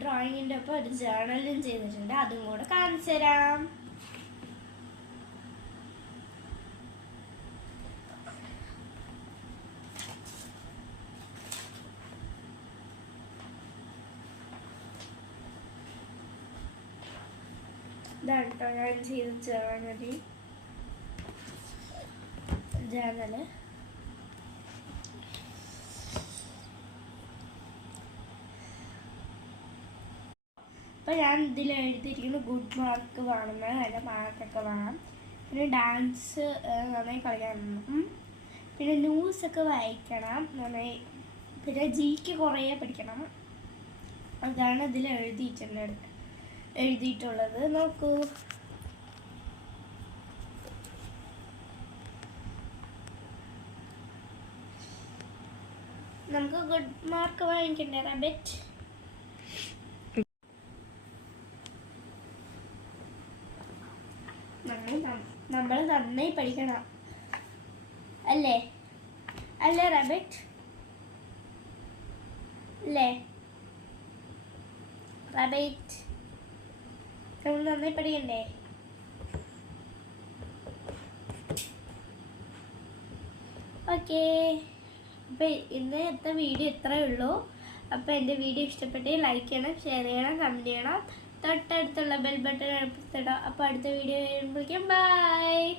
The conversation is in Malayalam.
ഡ്രോയിങ്ങിൻ്റെ ഒപ്പം ഒരു ജേർണലും ചെയ്തിട്ടുണ്ട്, അതും കൂടെ കാണിച്ചു തരാം. ഇതാണ് കേട്ടോ ഞാൻ ചെയ്ത് ജേർണല്. അപ്പോൾ ഞാൻ ഇതിൽ എഴുതിയിരിക്കുന്നു ഗുഡ് മാർക്ക് വേണമെന്ന്, നല്ല മാർക്കൊക്കെ വേണം. പിന്നെ ഡാൻസ് നന്നായി കളിക്കണം, പിന്നെ ന്യൂസൊക്കെ വായിക്കണം നന്നായി, പിന്നെ ജിക്ക് കുറേ പഠിക്കണം. അതാണ് ഇതിൽ എഴുതിയിട്ടുള്ളത്. നോക്കൂ, നമുക്ക് ഗുഡ് മാർക്ക് വാങ്ങിക്കണ്ടേ റാബിറ്റ്? നമ്മൾ നന്നായി പഠിക്കണം അല്ലേ റാബിറ്റ്? അല്ലേ റാബിറ്റ്? നമ്മൾ നന്നായി പഠിക്കണ്ടേ? ഓക്കേ, അപ്പം ഇന്നത്തെ വീഡിയോ ഇത്രയേ ഉള്ളൂ. അപ്പോൾ എൻ്റെ വീഡിയോ ഇഷ്ടപ്പെട്ടെങ്കിൽ ലൈക്ക് ചെയ്യണം, ഷെയർ ചെയ്യണം, കമൻറ്റ് ചെയ്യണം, തൊട്ടടുത്തുള്ള ബെൽ ബട്ടൺ അമർത്തിടാം. അപ്പോൾ അടുത്ത വീഡിയോ വരുമ്പോഴേക്കും ബൈ.